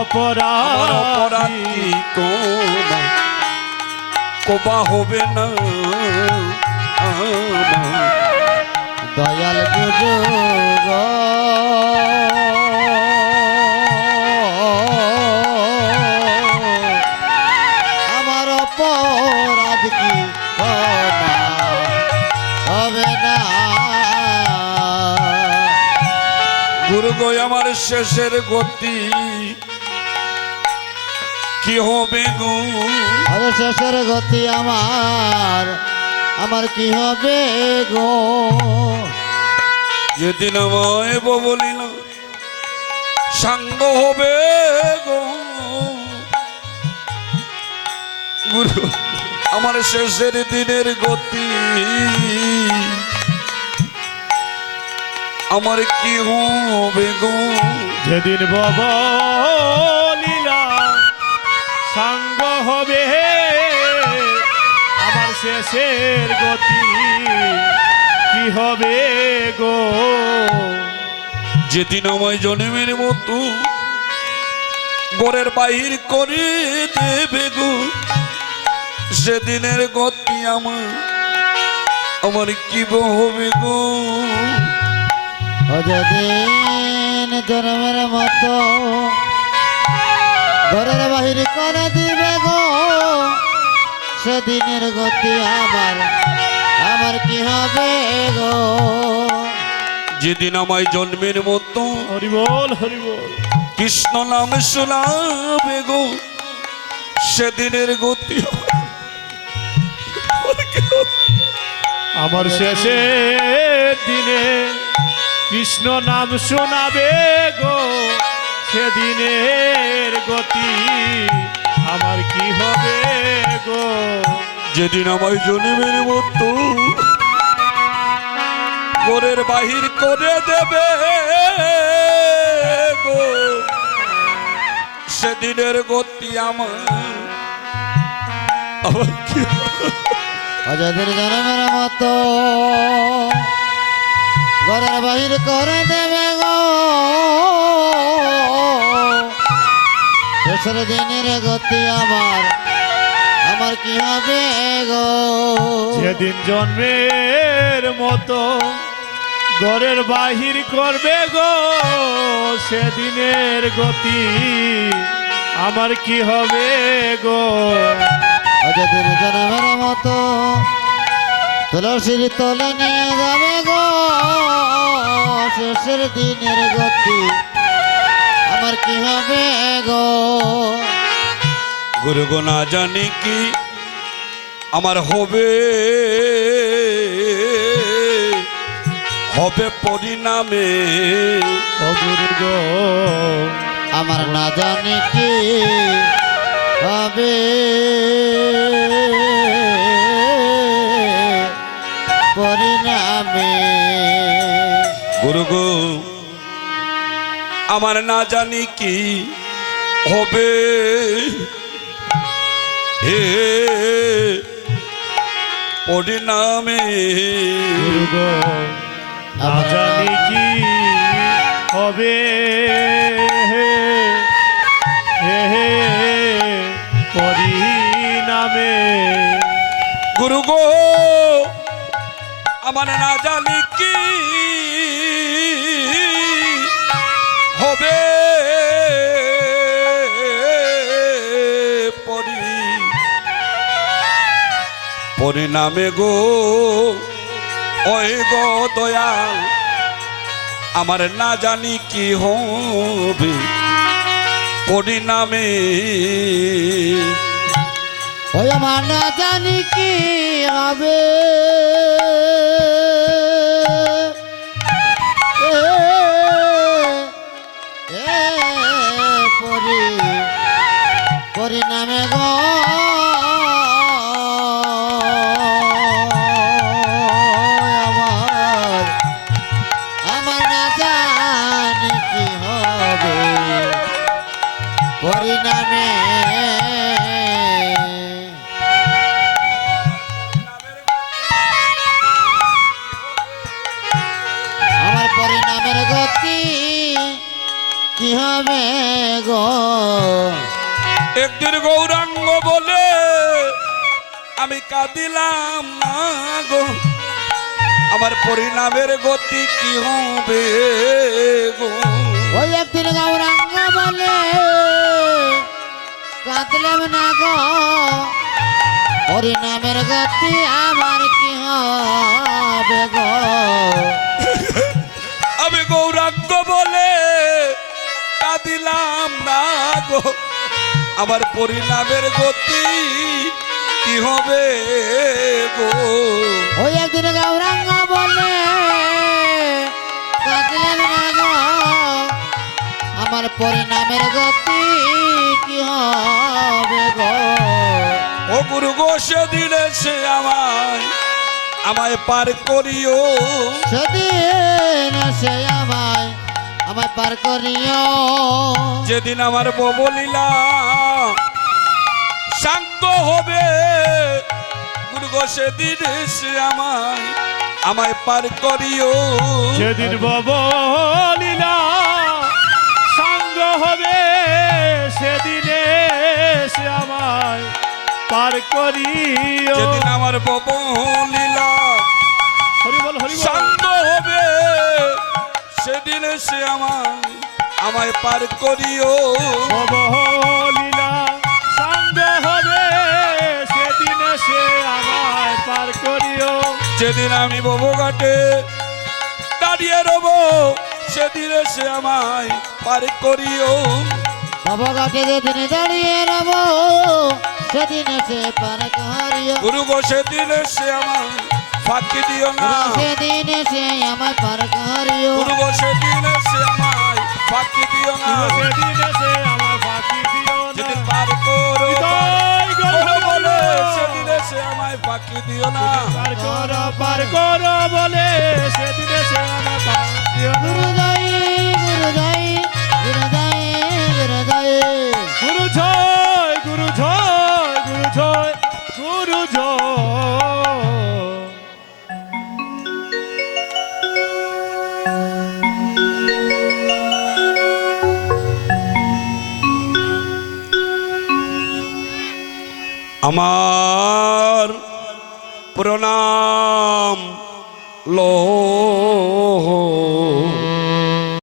অপরাধ কি অপরাধী কোনা কোবা হবে না। দয়াল গুরু আমার অপরাধ কি হবে না। গুরু আমার শেষের গতি কি হবে গো আরে শেষের গতি আমার আমার কি হবে গো যেদিন আমায় বলিল সাঙ্গ হবে গো। গুরু আমার শেষের দিনের গতি। আমার কি হবে গো যেদিন ববলীলা সাঙ্গ হবে। আমার শেষের গতি কি হবে গো? যেদিন আমায় জন্মের মতো গড়ের বাহির করে দেবে গো সেদিনের গতি আমার আমার কি হবে গো? যেদিন জন্মের মতো ঘরের বাহির করে দিবে গো। সেদিনের গতি আমার আমার কি হবে গো? যেদিন আমায় জন্মের মতো হরিবল হরিবল কৃষ্ণ নাম শোনাবে গো সেদিনের গতি আমার শেষের দিনে কৃষ্ণ নাম শোনাবে গো। সেদিনের গতি আমার কি হবে গো যেদিন আমার জন্মের মতো ঘরের বাহির করে দেবে গো সেদিনের গতি আমার আমার কি হবে? ও জন্মের মতো ঘরের বাহির করে দেবে শেষের দিনের গতি আমার। আমার কি হবে গো? যেদিন জন্মের মতো ঘরের বাহির করবে গো সেদিনের গতি আমার কি হবে গো? অযদিন জন্মের মতো তুলসীর তলে নিয়ে যাবে গো শেষের দিনের গতি আমার কি হবে গো? গুরু গো না জানি কি আমার হবে। হবে পরিণামে। অগুরু গো। আমার না জানি কি হবে। পরিণামে। গুরু গো আমার না জানি কি হবে। হে পরিণামে গুরু গো না জানি কি হবে। হে হে পরিণামে। গুরু গো আমার না জানি কি হবে। পরি। পরিণামে গো, ওই গো দয়াল, আমার না জানি কি হবে। পরিণামে ওই আমার না জানি কি হবে। আমি কাঁদিলাম না গো। আমার পরিণামের গতি কি হবে গো? ওই একদিন গৌরাঙ্গ বলে কাঁদলাম না গো। হরিনামের গতি আমার কি হবে গো? আমি গৌরাঙ্গ বলে কাঁদিলাম না গো। আমার পরিণামের গতি কি হবে গো? ওই একদিন গৌরাঙ্গ বলে আমার পরিণামের গতি কি হবে গো? ও গুরু গো সেদিন সে আমায় আমায় পার করিও। সেদিন সে আমায় আমায় পার করিও। যেদিন আমার বলিলা শান্ত হবে। গুরু গো সেদিন সে আমায় আমায় পার করিও। সেদিন বব লীলা সঙ্গ হবে। সেদিনে সে আমায় পার করিও। যেদিন আমার বলিলা হরি বল হরি শান্ত হবে সেদিন সে আমায় আমায় পার করিও। যেদিন আমি ববো ঘাটে দাঁড়িয়ে রব সেদিন সে আমায় পার করিও। ঘাটে যেদিন দাঁড়িয়ে রব সেদিন সে পার করিও। গুরু গো সেদিন সে আমায় ফাঁকি দিও না। সেদিন সে আমায় পার করিও। গুরু গো সেদিন সে আমায় ফাঁকি দিও না। সেদিনে সে ফাঁকি দিও না। পার করো পার করো বলে সেদিনে সে দিও গুরু জয় গুরু জয় গুরু জয় গুরু জয় আমার প্রণাম লো